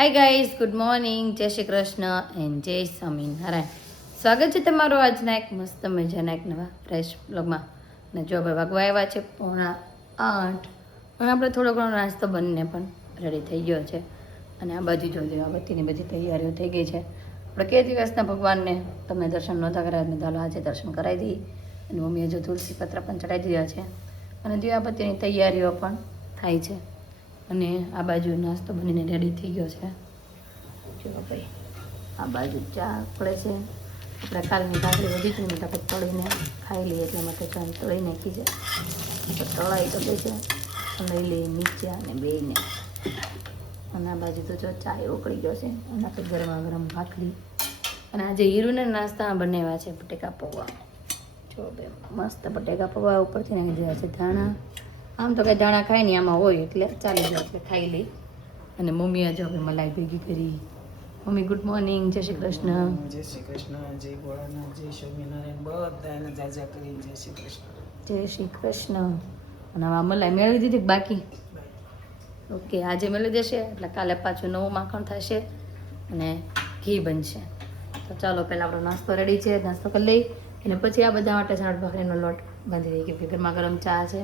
Hi guys, good morning, જય Shri Krishna and જય સ્વામિનારાયણ. સ્વાગત છે તમારું આજના એક મસ્ત મજાના એક નવા ફ્રેશ બ્લોગમાં. અને જો ભાઈ વાગવા આવ્યા છે 7:45 અને આપણે થોડો ઘણો નાસ્તો બનીને પણ રેડી થઈ ગયો છે. અને આ બાજુ જોજો આ બધી તૈયારીઓ થઈ ગઈ છે. આપણે કે દિવસના ભગવાનને તમને દર્શન નહોતા કરાવ્યા, મેં ચાલો આજે દર્શન કરાવી દઈએ. અને મમ્મીએ જો તુલસી પત્ર પણ ચડાવી દીધા છે અને દીવાબત્તીની તૈયારીઓ પણ થાય છે. અને આ બાજુ નાસ્તો બનીને રેડી થઈ ગયો છે. જો ભાઈ આ બાજુ ચા પડે છે. આપણે કાલની ભાખરી વધી હતી ને આપણે તળીને ખાઈ લઈએ એટલા માટે ચા તળી નાખી છે. તો તળાઈ તો દે છે, લઈ લઈએ નીચે અને બેને. અને આ બાજુ તો જો ચા ઉકળી ગયો છે અને આપણે ગરમા ગરમ ભાખરી. અને આજે હીરુને નાસ્તામાં બનાવ્યા છે બટેકા પૌવા. જો ભાઈ મસ્ત બટેકા પૌવા ઉપરથી નાખી દીધા છે ધાણા. આમ તો કંઈ દાણા ખાય નહીં, આમાં હોય એટલે ચાલી જાય એટલે ખાઈ લઈ. અને મમ્મીએ જો હવે મલાઈ ભેગી કરી. મમ્મી ગુડ મોર્નિંગ, જય શ્રી કૃષ્ણ. જય શ્રી કૃષ્ણ, જય ભોળાનાથ, જય સ્વામિનારાયણ, બધાને જાજા કરી જય શ્રી કૃષ્ણ. જય શ્રી કૃષ્ણ. અને હવે મલાઈ મેળવી દીધી બાકી? ઓકે, આજે મેળવી દેશે એટલે કાલે પાછું નવું માખણ થશે અને ઘી બનશે. તો ચાલો પહેલાં આપણો નાસ્તો રેડી છે, નાસ્તો કરી લઈ અને પછી આ બધા માટે સાડ ભાખરીનો લોટ બાંધી દઈએ. કે ગરમા ગરમ ચા છે,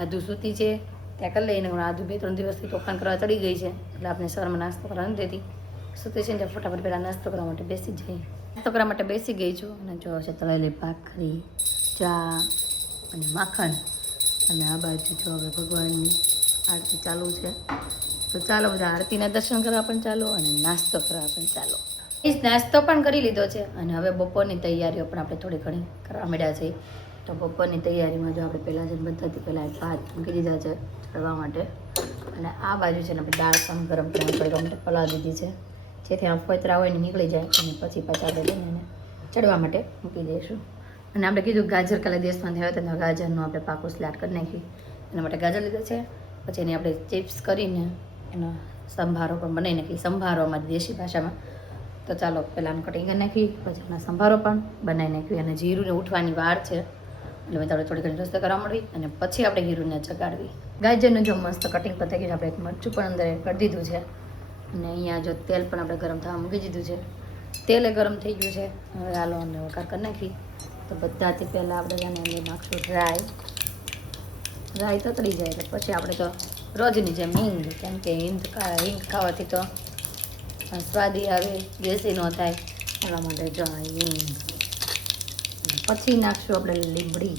આદુ સૂતી છે ત્યાં કરી લઈને. આદુ 2-3 દિવસથી તોફાન કરવા ચડી ગઈ છે એટલે આપણે સવારમાં નાસ્તો કરવા નથી દેતી. સૂતી છે ને ત્યાં ફટાફટ પહેલાં નાસ્તો કરવા માટે બેસી જઈએ. નાસ્તો કરવા માટે બેસી ગઈ છું અને જો છે તળેલી ભાખરી, ચા અને માખણ. અને આ બાજુ જો હવે ભગવાનની આરતી ચાલુ છે. તો ચાલો બધા આરતીના દર્શન કરવા પણ ચાલો અને નાસ્તો કરવા પણ ચાલો. એ જ નાસ્તો પણ કરી લીધો છે અને હવે બપોરની તૈયારીઓ પણ આપણે થોડી ઘણી કરવા માંડ્યા છે. તો બપોરની તૈયારીમાં જો આપણે પહેલાં જેમ બધાથી પહેલાં ભાત મૂકી દીધા છે ચડવા માટે. અને આ બાજુ છે ને આપણે દાળ પણ ગરમ કરવા માટે પલાળી દીધી છે, જેથી આ ફોતરા હોય ને નીકળી જાય. અને પછી પાછા આપણે લઈને એને ચડવા માટે મૂકી દઈશું. અને આપણે કીધું ગાજર કાલે દેશમાં થયો હતો તો ગાજરનું આપણે પાકું સ્લાટ કરી નાખી. એના માટે ગાજર લીધો છે. પછી એની આપણે ચિપ્સ કરીને એનો સંભારો પણ બનાવી નાખી. સંભારો અમારી દેશી ભાષામાં. તો ચાલો પહેલાં કટિંગ કરી નાખી, પછી એના સંભારો પણ બનાવી નાખ્યું. અને જીરુંને ઉઠવાની વાર છે એટલે મેં થોડી ઘણી રસ્તો કરવા મળી અને પછી આપણે હીરુને જગાડવી. ગાજરનું જો મસ્ત કટિંગ પર થઈ ગયું, આપણે એક મરચું પણ અંદર કરી દીધું છે. અને અહીંયા જો તેલ પણ આપણે ગરમ થવા મૂકી દીધું છે. તેલે ગરમ થઈ ગયું છે. હવે હાલો અને વઘાર કરી નાખી. તો બધાથી પહેલાં આપણે જાણે અંદર નાખશું રાઈ તતડી જાય એટલે પછી આપણે તો રોજની જેમ હિંગ, કેમ કે હિંગ ખાવાથી તો સ્વાદી આવે, ગેસી ન થાય એટલા માટે જો હિંગ. પછી નાખશું આપણે લીમડી.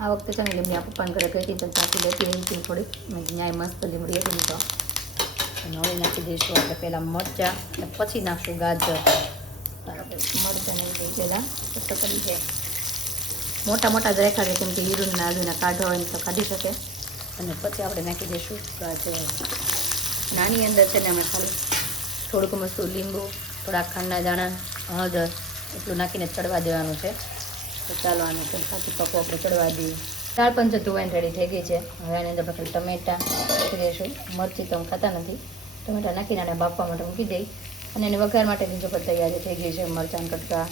આ વખતે છે ને લીમડી આ પપ્પાને ઘરે કહી હતી તો ત્યાંથી લેતી લીમડી થોડીક મેં ન્યાય મસ્ત લીમડી હતી તો હવે નાખી દઈશું આપણે પહેલાં મરચાં અને પછી નાખશું ગાજર. બરાબર, મરચાં નહીં દઈ પહેલાં તો કરી જાય. મોટા મોટા જ રેખા છે કેમ કે હીરુના આદુના કાઢવા હોય તો કાઢી શકે. અને પછી આપણે નાખી દઈશું ગાજર. નાની અંદર છે ને અમે ખાલી થોડુંક મસ્તું લીંબુ, થોડા ખાંડના દાણા, હળદર એટલું નાખીને ચડવા દેવાનું છે. તો ચાલો આને ખાતી પકો આપણે ચડવા દઈએ. દાળ પણ જતું હોય રેડી થઈ ગઈ છે. હવે આની અંદર આપણે ટમેટાં નાખી દઈશું. મરચી તો ખાતા નથી, ટમેટાં નાખીને આને બાફવા માટે મૂકી દઈ. અને એને વઘાર માટેની જો પણ તૈયારી થઈ ગઈ છે. મરચાં કટકા,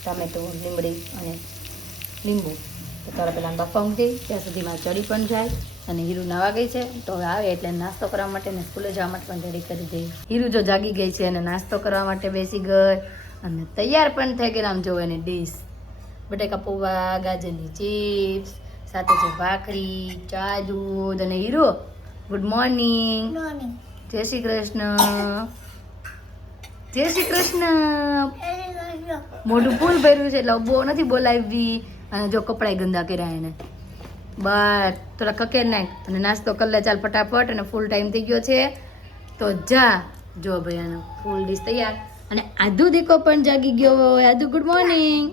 ટામેટું, લીમડી અને લીંબુ. તો તારા પહેલાં બાફવા મૂકી દઈ, ત્યાં સુધીમાં ચડી પણ જાય. અને હીરુ નાવા ગઈ છે તો હવે આવે એટલે નાસ્તો કરવા માટે ને સ્કૂલે જવા માટે પણ રેડી કરી દઈ. હીરુ જો જાગી ગઈ છે અને નાસ્તો કરવા માટે બેસી ગઈ અને તૈયાર પણ થઈ ગઈ. આમ જોવો એની ડીશ બટેકા પૌવા, ગાજરની ચિપ્સ, સાથે છે ભાખરી, ચા, દૂધ. અને હીરુ ગુડ મોર્નિંગ, જય શ્રી કૃષ્ણ. જય શ્રી કૃષ્ણ. મોઢું ફૂલ ભર્યું છે એટલે બહુ નથી બોલાવી. અને જો કપડાય ગંદા કર્યા એને. બસ થોડા કકેર નાખ અને નાસ્તો કરી લે ચાલ ફટાફટ. અને ફૂલ ટાઈમ થઈ ગયો છે તો જા. જો ભાઈ આનો ફૂલ ડીશ તૈયાર. અને આદુ દીકો પણ જાગી ગયો હોય. આદુ ગુડ મોર્નિંગ.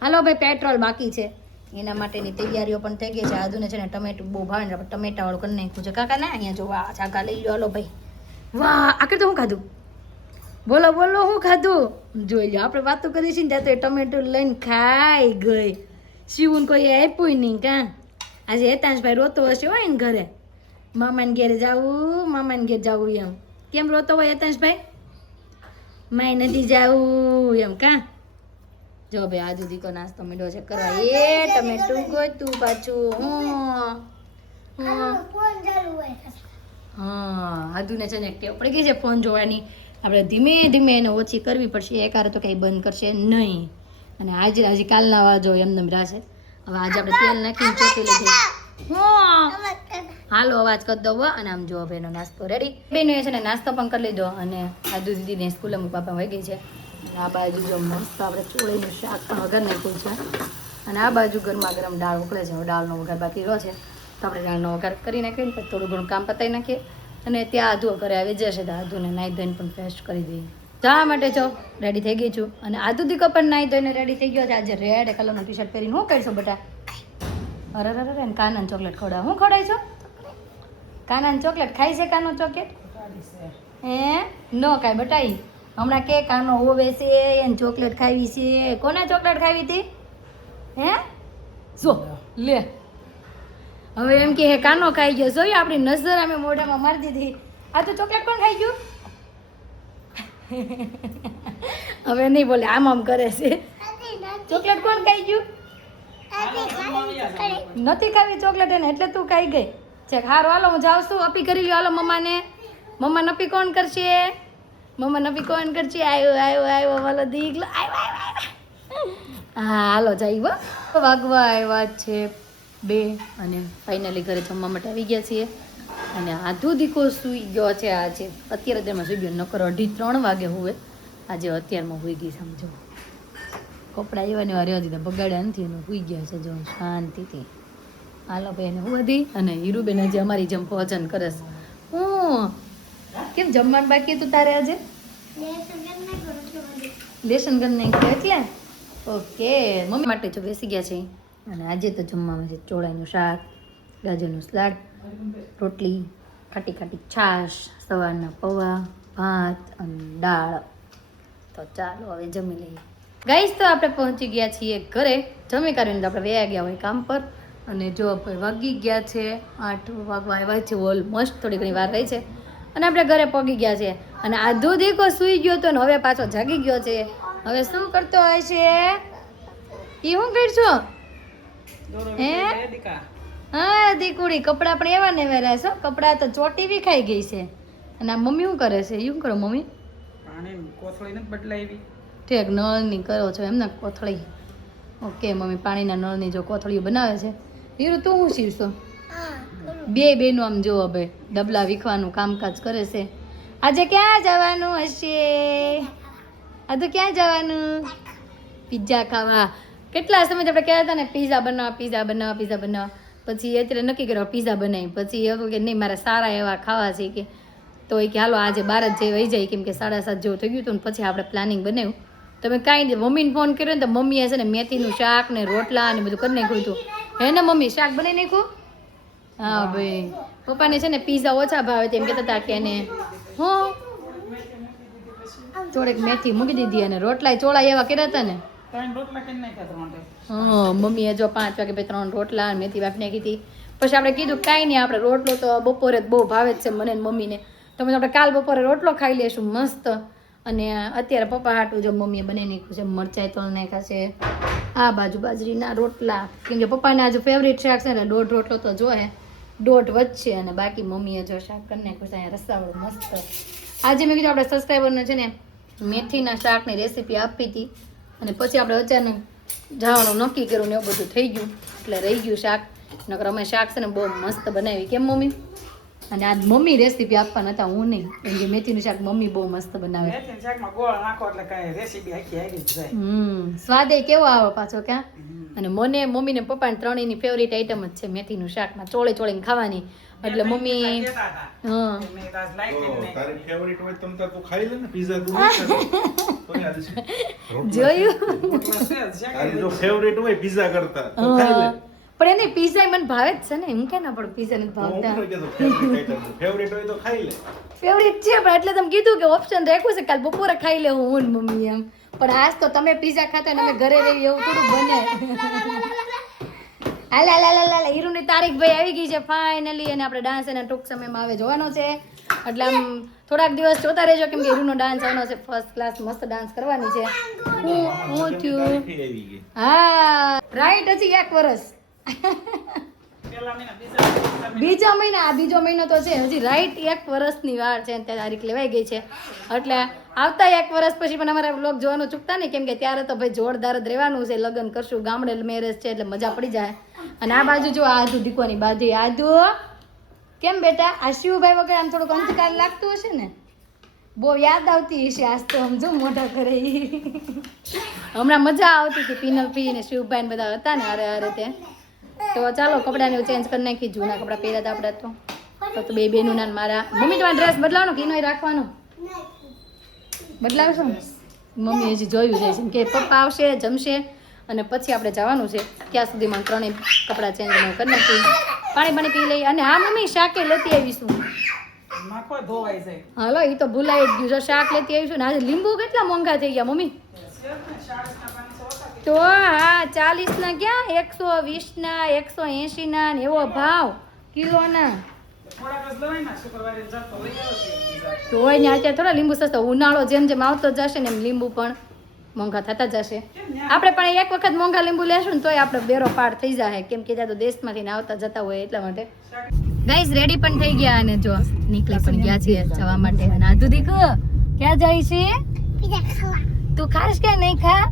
હાલો ભાઈ, પેટ્રોલ બાકી છે એના માટેની તૈયારીઓ પણ થઈ ગઈ છે. આદુને છે ને ટમેટું બહુ ભાવે ને આપણે ટમેટાવાળું કરી નાખ્યું છે. કાકા ના અહીંયા જો વાહ ચાકા લઈ લો. હાલો ભાઈ, વાહ આખરે તો હું ખાધું? બોલો બોલો શું ખાધું? જોઈ લો, આપણે વાતો કરી છે ને ત્યાં તો એ ટમેટું લઈને ખાઈ ગઈ. શિવને કોઈ આપ્યું નહીં કાં? આજે હેતાંશભાઈ રોતો હશે હોય ને ઘરે, મામાને ઘેરે જાવું, મામાને ઘેર જાવું એમ. કેમ રોતો હોય હેતાંશભાઈ? માય નથી જાવું એમ કાં? જો ભાઈ આજુ દીકો નાસ્તો મીઠો છે કરવા. એ ટમેટું ગોતું પાછું. હા આદુને છે ને ટેવ પડી ગઈ છે ફોન જોવાની. આપણે ધીમે ધીમે એને ઓછી કરવી પડશે. એકારે તો કંઈ બંધ કરશે નહીં. અને આજે હજી કાલના વાજો એમને રાશે. હવે આજે આપણે તેલ નાખીને ચોટી લીધી. હાલો અવાજ કરી દો અને આમ જો બેનો નાસ્તો રેડી. બેનો છે ને નાસ્તો પણ કરી લીધો અને આદુ દીદીને સ્કૂલે મૂકવા પણ વહી ગઈ છે. અને આ બાજુ જો મસ્ત આપણે ચોળીનું શાક પણ વઘાર નાખ્યું છે. અને આ બાજુ ગરમા ગરમ દાળ ઉકળે છે. દાળનો વઘાર બાકી રહ્યો છે તો આપણે દાળનો વઘાર કરી નાખીએ પછી થોડું ઘણું કામ પતાવી નાખીએ. અને ત્યાં આધુ ઘરે આવી જશે તો આધુને નાહી ધોઈને પણ પેસ્ટ કરી દઈએ. જવા માટે જો રેડી થઈ ગઈ છું. અને આધુ દીકો પણ નાહી ધોઈને રેડી થઈ ગયો છે. આજે રેડ કલરનો ટી શર્ટ પહેરીને હું કરીશું બેટા? અરે અરે કાનાને ચોકલેટ ખવડાવ. હું ખવડાવી છો? કાનાને ચોકલેટ ખાઈ છે? કાનો ચોકલેટ હે નો કાંઈ બટાઈ હમણાં કે કાનો હોવે છે એને ચોકલેટ ખાવી છે. કોને ચોકલેટ ખાવી હતી? હે જો લે હવે એમ કે હે કાનો ખાઈ ગયો. જોયું આપણી નજર અમે મોઢામાં મારી દીધી. આ તો ચોકલેટ કોણ ખાઈ ગયું? હવે નહીં બોલે આમ આમ કરે છે. ચોકલેટ કોણ ખાઈ ગયું? નથી ખાવી ચોકલેટ એને એટલે તું ખાઈ ગઈ છે. હારું હાલો હું જાઉં છું. અપી કરી લ્યો હાલો મમ્માને. મમ્મા નપી કોણ કરશે? મમ્મા નપી કોણ કરશે? આવ્યો વાલો દીકલો આવ્યો. હા હાલો જાય વાગવા આવ્યા છે 2 અને ફાઇનલી ઘરે જમવા માટે આવી ગયા છીએ. અને આધુ દીકો સૂઈ ગયો છે આજે. અત્યારે તેમાં સૂઈ ગયો નકર 2:30-3 વાગે હુવે. આજે અત્યારમાં સૂઈ ગઈ સમજો. કપડાં એવા ને એવા રહેવા દીધા બગાડ્યા નથી એનું સૂઈ ગયા છે જો શાંતિથી. હાલો ભાઈ એને હું હતી અને હીરુબેન આજે અમારી જેમ ભોજન કરે છે. હું કેમ જમવાનું બાકી હતું તારે આજે? લેસન કરી નાખ્યું એટલે ઓકે. મમ્મી માટે જો બેસી ગયા છે. અને આજે તો જમવામાં છે ચોળાનું શાક, ગાજરનું સલાડ, રોટલી, ખાટી ખાટી છાશ, સવારના પૌવા, ભાત અને દાળ. તો ચાલો હવે જમી લઈએ. ગાઈસ તો આપણે પહોંચી ગયા છીએ ઘરે. જમી કરીને તો આપણે વયા ગયા હોય કામ પર. અને જો ભાઈ વાગી ગયા છે 8 વાગવા આવ્યા છે ઓલમોસ્ટ. થોડી ઘણી વાર રહી છે અને આપણે ઘરે પહોંચી ગયા છે. અને આધુ દીકો સૂઈ ગયો હતો ને હવે પાછો જાગી ગયો છે. હવે શું કરતો હોય છે? એ શું કરશો? હે હા દીકુડી કપડાં પણ એવા ને એવા રહેશો. કપડાં તો ચોટી બી ખાઈ ગઈ છે. અને આ મમ્મી શું કરે છે? શું કરો મમ્મી? બદલાવી ઠીક નળની કરો છો એમને કોથળી. ઓકે મમ્મી પાણીના નળની જો કોથળીઓ બનાવે છે. હીરું તું શું શીરશો? બે બેનો આમ જો હવે ડબલા વીખવાનું કામકાજ કરે છે. આજે ક્યાં જવાનું હશે? આ તો ક્યાં જવાનું? પિઝા ખાવા. કેટલા સમય આપણે કહેતા હતા ને પિઝા બનાવવા. પછી અત્યારે નક્કી કરવા પિઝા બનાવી. પછી એવું કે નહીં મારે સારા એવા ખાવા છે કે તો એ કે હાલો આજે બહાર જ વહી જાય કેમ કે 7:30 જેવું થઈ ગયું હતું. પછી આપણે પ્લાનિંગ બનાવ્યું. તમે કાંઈ નહીં મમ્મીને ફોન કર્યો ને તો મમ્મીએ છે ને મેથીનું શાક ને રોટલા ને બધું કરી નાખ્યું હતું. હે ને મમ્મી શાક બનાવી નાખ્યું? હા ભાઈ પપ્પાને છે ને પિઝા ઓછા ભાવે તેમ કહેતા હતા કે એને હું થોડીક મેથી મૂકી દીધી અને રોટલા ચોળા એવા કર્યા હતા ને. હા મમ્મીએ જો 5 વાગે 3 રોટલા મેથી વાપી નાખી હતી. પછી આપણે કીધું કાંઈ નહીં આપણે રોટલો તો બપોરે જ બહુ ભાવે જ છે મને ને મમ્મીને. તો આપણે કાલ બપોરે રોટલો ખાઈ લઈશું મસ્ત. અને અત્યારે પપ્પા હાટું જો મમ્મીએ બનાવી નાખ્યું છે મરચાઈ તળ નાખ્યા છે. આ બાજુ બાજરીના રોટલા કેમ કે પપ્પાને આજે ફેવરિટ શાક છે ને 1.5 રોટલો તો જોઈએ 1.5 વધશે. અને બાકી મમ્મીએ જો શાક કરી નાખ્યું છે અહીંયા રસાવાળું મસ્ત. આજે મેં કીધું આપણે સબસ્ક્રાઈબરને છે ને મેથીના શાકની રેસીપી આપી હતી અને પછી આપણે અચાનક જવાનું નક્કી કર્યું ને એવું બધું થઈ ગયું એટલે રહી ગયું શાક. નકર અમે શાક છે ને બહુ મસ્ત બનાવી કેમ મમ્મી? અને આજ મમ્મી રેસીપી આપવા નતા હું નહીં કેમ કે મેથીનું શાક મમ્મી બહુ મસ્ત બનાવે. સ્વાદ એ કેવો આવે પાછો ક્યાં. અને મને મમ્મી ને પપ્પા ને ત્રણેયની ફેવરિટ આઈટમ જ છે મેથીનું શાકમાં ચોળે ચોળીને ખાવાની. એટલે મમ્મી હા જોયું પણ એને પીઝા મને ભાવે જ છે ને એમ કે ના પણ પીઝા નથી ભાવતા. ફેવરિટ છે પણ એટલે તમે કીધું કે ઓપ્શન રાખ્યું છે કાલ બપોરે ખાઈ લેવું હું ને મમ્મી એમ. પણ આજ તો તમે પીઝા ખાતા ને અમે ઘરે રહી એવું થોડું બને. હાલ હીરુની તારીખ ભાઈ આવી ગઈ છે ફાઇનલી. અને આપણે ડાન્સ એના ટૂંક સમયમાં આવે જોવાનો છે એટલે આમ થોડાક દિવસ જોતા રહેજો કેમ કે હીરુનો ડાન્સ આવવાનો છે. ફર્સ્ટ ક્લાસ મસ્ત ડાન્સ કરવાની છે. હું થયું હા રાઈટ હજી 1 વર્ષ બીજા મહિના આ બીજો મહિનો તો છે હજી રાઈટ 1 વર્ષની વાર છે તે તારીખ લેવાઈ ગઈ છે એટલે આવતા 1 વર્ષ પછી પણ અમારા વ્લોગ જોવાનું ચૂકતા નહીં કેમ કે ત્યારે તો ભાઈ જોરદાર જ રહેવાનું છે લગ્ન કરશું ગામડે મેરેજ છે એટલે મજા પડી જાય અને આ બાજુ જો આદુ દીકોની બાજુ આદુ કેમ બેટા આ શિવભાઈ વગર આમ થોડુંક અંધકાર લાગતું હશે ને બહુ યાદ આવતી હશે આજ તો સમજો મોઢા કરે હમણાં મજા આવતી હતી પીનલ પી ને શિવભાઈ ને બધા હતા ને અરે તે તો ચાલો કપડાને ચેન્જ કરી નાખી જૂના કપડાં પહેર્યા હતા આપણે તો બે બેનું ના મારા મમ્મી તમારા ડ્રેસ બદલાવવાનો કે એનો રાખવાનો બદલાવશો ને મમ્મી હજી જોયું છે કે પપ્પા આવશે જમશે અને પછી આપણે જવાનું છે ત્યાં સુધીમાં ત્રણેય કપડાં ચેન્જ કરી નાખી પાણી પી લઈ અને હા મમ્મી શાકે લેતી આવીશું હાલો એ તો ભૂલાઈ જ ગયું જો શાક લેતી આવીશું ને આજે લીંબુ કેટલા મોંઘા થઈ ગયા મમ્મી તો હા 40 ના ક્યાં 120 ના 180 ના ને એવો ભાવ કિલો ના તો હોય ને અત્યારે થોડા લીંબુ સસ્તા ઉનાળો જેમ જેમ આવતો જશે ને એમ લીંબુ પણ મોંઘા થતા જશે આપણે પણ એક વખત મોંઘા લીંબુ લેશું ને તોય આપણે બેરો પાર થઈ જાય કેમ કે ત્યાં તો દેશમાંથી આવતા જતા હોય એટલા માટે ગાઈસ રેડી પણ થઈ ગયા અને જો નીકળી પણ ગયા છીએ જવા માટે અને આધુ દીકુ ક્યાં જાય છે તું ખાસ કે નહીં ખા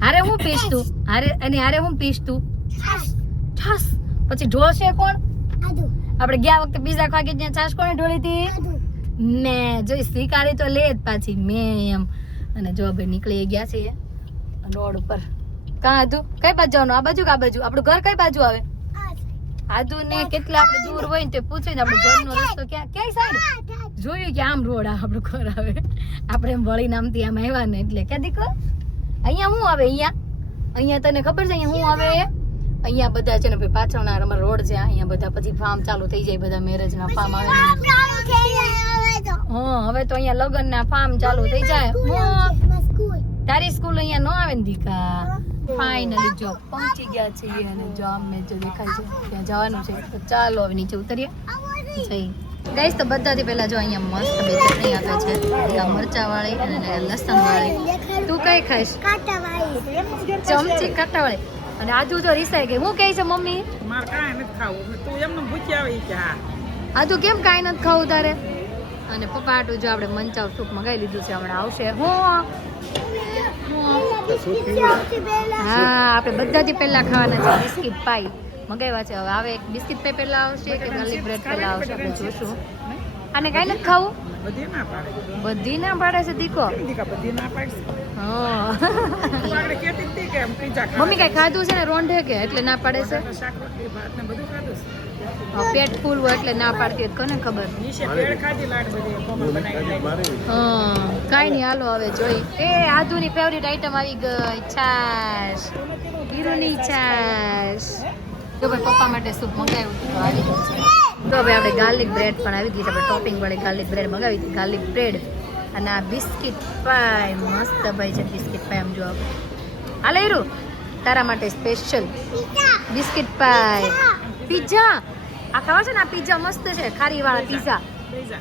હારે હું પીશ તું હારે હું પીશ તું છાસ પછી ઢોળશે કોણ આપણે ગયા વખતે પીઝા ખા કે ત્યાં છાસ કોને ઢોળી હતી મેં જોઈ સ્વીકારી તો લે જ પાછી મેં એમ અને જો ભાઈ નીકળી ગયા છે રોડ ઉપર કાં આધુ કઈ બાજુ જવાનું આ બાજુ કે આ બાજુ આપણું ઘર કઈ બાજુ આવે આધુ ને કેટલા આપણે દૂર હોય ને તે પૂછીને આપણું ઘરનો રસ્તો ક્યાં સાઈડ જોયું કે આમ રોડ આપણું ઘર આવે આપણે એમ વળી નામથી આમ આવ્યા ને એટલે ક્યાં દીકરો અહીંયા શું આવે અહીંયા તને ખબર છે અહીંયા શું આવે અહીંયા બધા છે ને ભાઈ પાછળના અમારા રોડ છે અહીંયા બધા પછી ફાર્મ ચાલુ થઈ જાય બધા મેરેજના ફાર્મ આવે હા હવે તો અહીંયા લગ્નના ફાર્મ ચાલુ થઈ જાય તારી સ્કૂલ અહીંયા ન આવે ને દીકા ફાઇનલી જો પહોંચી ગયા છીએ અને જો અમને જે દેખાય છે ત્યાં જવાનું છે તો ચાલો હવે નીચે ઉતરીએ જઈ ગાઈસ તો બધાથી પહેલા જો અહીંયા મસ્ત બે ચટણી આપે છે આ મરચા વાળી અને લસણ વાળી તું કઈ ખાઈશ ચમચી કાંટા વાળી અને આજુ તો રીસાઈ ગઈ હું કહે છે મમ્મી મારે કાંઈ નથી ખાવું તું એમને ભૂખ્યા આવી કે હા આજુ કેમ કાંઈ નથી ખાવું તારે અને પપ્પા આટું જો આપણે મંચાવ સૂપ મગાવી લીધું છે હમણાં આવશે હા આપણે બધાથી પહેલા ખાવાના છે બિસ્કિટ પાઈ મગાવ્યા છે હવે આવે એક બિસ્કિટ પાઈ પહેલા આવશે કે ગાર્લિક બ્રેડ પહેલા આવશે આપણે જોશું અને કાંઈ નથી ખાવું બધી ના પાડે છે દીકો મમ્મી કઈ ખાધું છે ને રોંઢે કે એટલે ના પાડે છે પેટ ફૂલ હોય એટલે ના પાડતી હોય કોને ખબર કાંઈ નહીં હાલો હવે જોઈ એ આધુની ફેવરિટ આઈટમ આવી ગઈ છાશ હીરોની છાશ તો ભાઈ પપ્પા માટે સૂપ મંગાવ્યું તો આવી ગયું છે તો ભાઈ આપણે ગાર્લિક બ્રેડ પણ આવી ગઈ છે આપણે ટોપિંગ વાળી ગાર્લિક બ્રેડ મંગાવી હતી ગાર્લિક બ્રેડ અને આ બિસ્કિટ પાય મસ્ત ભાઈ છે બિસ્કિટ પાય આમ જો હાલે હીરું તારા માટે સ્પેશિયલ બિસ્કિટ પાય પિઝા આ ખાવા છે ને આ પિઝા મસ્ત છે ખારી વાળા પિઝા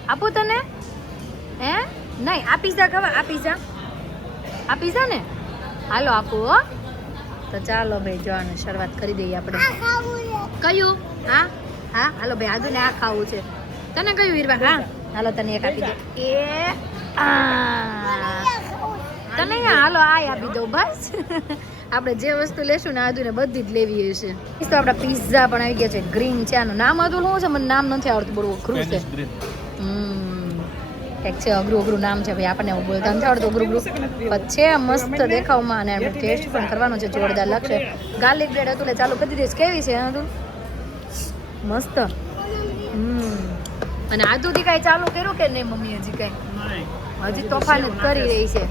આપું તને હે નહીં આ પિઝા ખાવા આ પિઝા ને હાલો આપું હો તો ચાલો ભાઈ જોવાનું શરૂઆત કરી દઈએ આપણે કયું હા હા હાલો ભાઈ આજુ ને આ ખાવું છે તને કયું વીરવા હા હાલો તને એક આપી દે એ તને હાલો આ આપી દઉં બસ આપણે જે વસ્તુ લેશું ને આજુ ને બધી જ લેવી હશે તો આપણા પિઝા પણ આવી ગયા છે ગ્રીન છે આનું નામ હતું શું છે મને નામ નથી આવડતું બહુ અઘરું છે કંઈક છે અઘરું નામ છે ભાઈ આપણને એવું બોલતા નથી આવડતું અઘરું પણ છે મસ્ત દેખાવમાં અને આપણે ટેસ્ટ પણ કરવાનો છે જોરદાર લાગશે ગાર્લિક બ્રેડ હતું એટલે ચાલુ કરી દઈશ કેવી છે હતું મસ્ત અને આદુથી કાંઈ ચાલુ કર્યું કે નહીં મમ્મી હજી કાંઈ હજી તોફાન જ કરી રહી છે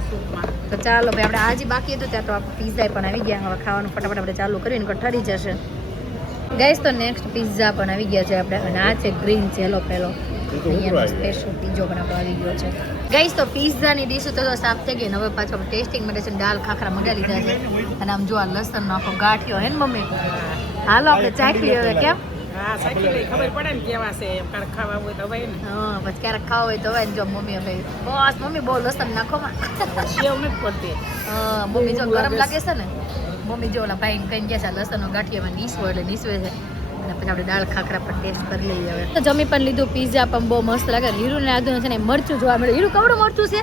તો ચાલો ભાઈ આપણે આજે બાકી હતું ત્યાં તો આપણે પિઝા પણ આવી ગયા હવે ખાવાનું ફટાફટ આપણે ચાલુ કરીને ઠરી જશે ગાઈસ તો નેક્સ્ટ પિઝા પણ આવી ગયા છે આપણે અને આ છે ગ્રીન ચેલો પેલો અહીંયાનો સ્પેશિયલ પીઝો પણ આપણો આવી ગયો છે ગાઈસ તો પિઝાની ડીશ તો સાફ થઈ ગઈ ને હવે પાછો આપણે ટેસ્ટિંગ માટે છે દાલ ખાખરા મંગાવી લીધા છે અને આમ જો આ લસણનો આખો ગાંઠિયો હે ને મમ્મી હાલો આપણે ચાખી હવે કેમ ખબર પડે ને કેવા છે ક્યારેક ખાવા હોય તો ભાઈ હા પછી ક્યારેક ખાવા હોય તો ભાઈ જો મમ્મી ભાઈ બસ મમ્મી બહુ લસણ નાખો માં એવું નથી પડતી મમ્મી જો ગરમ લાગે છે ને મમ્મી જો ઓલા ભાઈ કઈ ગયા છે લસણનો ગાંઠિયામાં નીસવો એટલે નીસવે છે અને પછી આપણે દાળ ખાખરા પર ટેસ્ટ કરી લઈએ હવે તો જમી પણ લીધું પીઝા પણ બહુ મસ્ત લાગે હીરુ ને આદુ છે ને મરચું જોવા મળે હીરુ કેવડું મરચું છે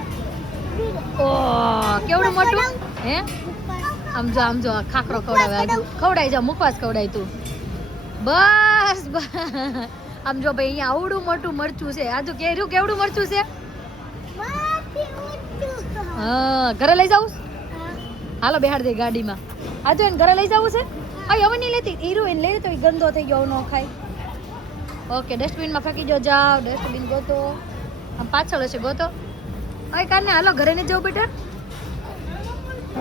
ઓહ કેવડું મોટું હે આમ જો ખાખરો ખવડાવે આદુ ખવડાઈ જા મુખવાસ ખવડાય તું બસ આમ જો ભાઈ અહીંયા આવડું મોટું મરચું છે આદુ કેરું કેવડું મરચું છે હા ઘરે લઈ જાઉં હાલો બેહાડ દે ગાડીમાં આદુ એને ઘરે લઈ જવું છે આ હવે નહીં લેતી હીરુ એને લઈ તો ગંદો થઈ ગયો ન ખાય ઓકે ડસ્ટબિનમાં ફેંકી દો જાઓ ડસ્ટબિન ગોતો આમ પાછળ હશે ગોતો અય કાને હાલો ઘરે નહીં જવું બેટા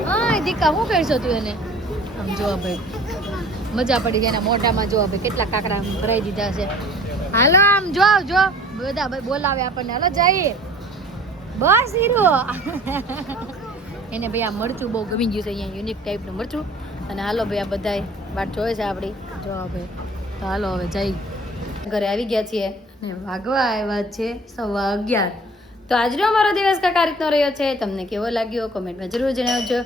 હા દીકા શું કરશો તું એને આમ જોવા ભાઈ મજા પડી ગયા એના મોઢામાં જોવા ભાઈ કેટલા કાકરા ભરાઈ દીધા છે હાલો આમ જો બધા બોલાવે આપણને હાલો જઈએ બસ હીરો એને ભાઈ આ મરચું બહુ ગમી ગયું છે અહીંયા યુનિક ટાઈપનું મરચું અને હાલો ભાઈ આ બધાય વાટ જોવે છે આપણી જો ભાઈ તો હાલો હવે જઈ ઘરે આવી ગયા છીએ અને વાગવા આવ્યા છે 11:15 તો આજનો અમારો દિવસ કાંઈક આ રીતનો રહ્યો છે તમને કેવો લાગ્યો કોમેન્ટમાં જરૂર જણાવજો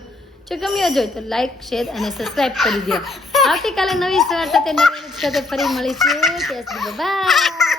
જો ગમ્યો હોય તો લાઈક શેર અને સબસ્ક્રાઈબ કરી દો આવતીકાલે નવી સવાર સાથે નવી સાથે ફરી મળીશું ત્યાં સુધી બાય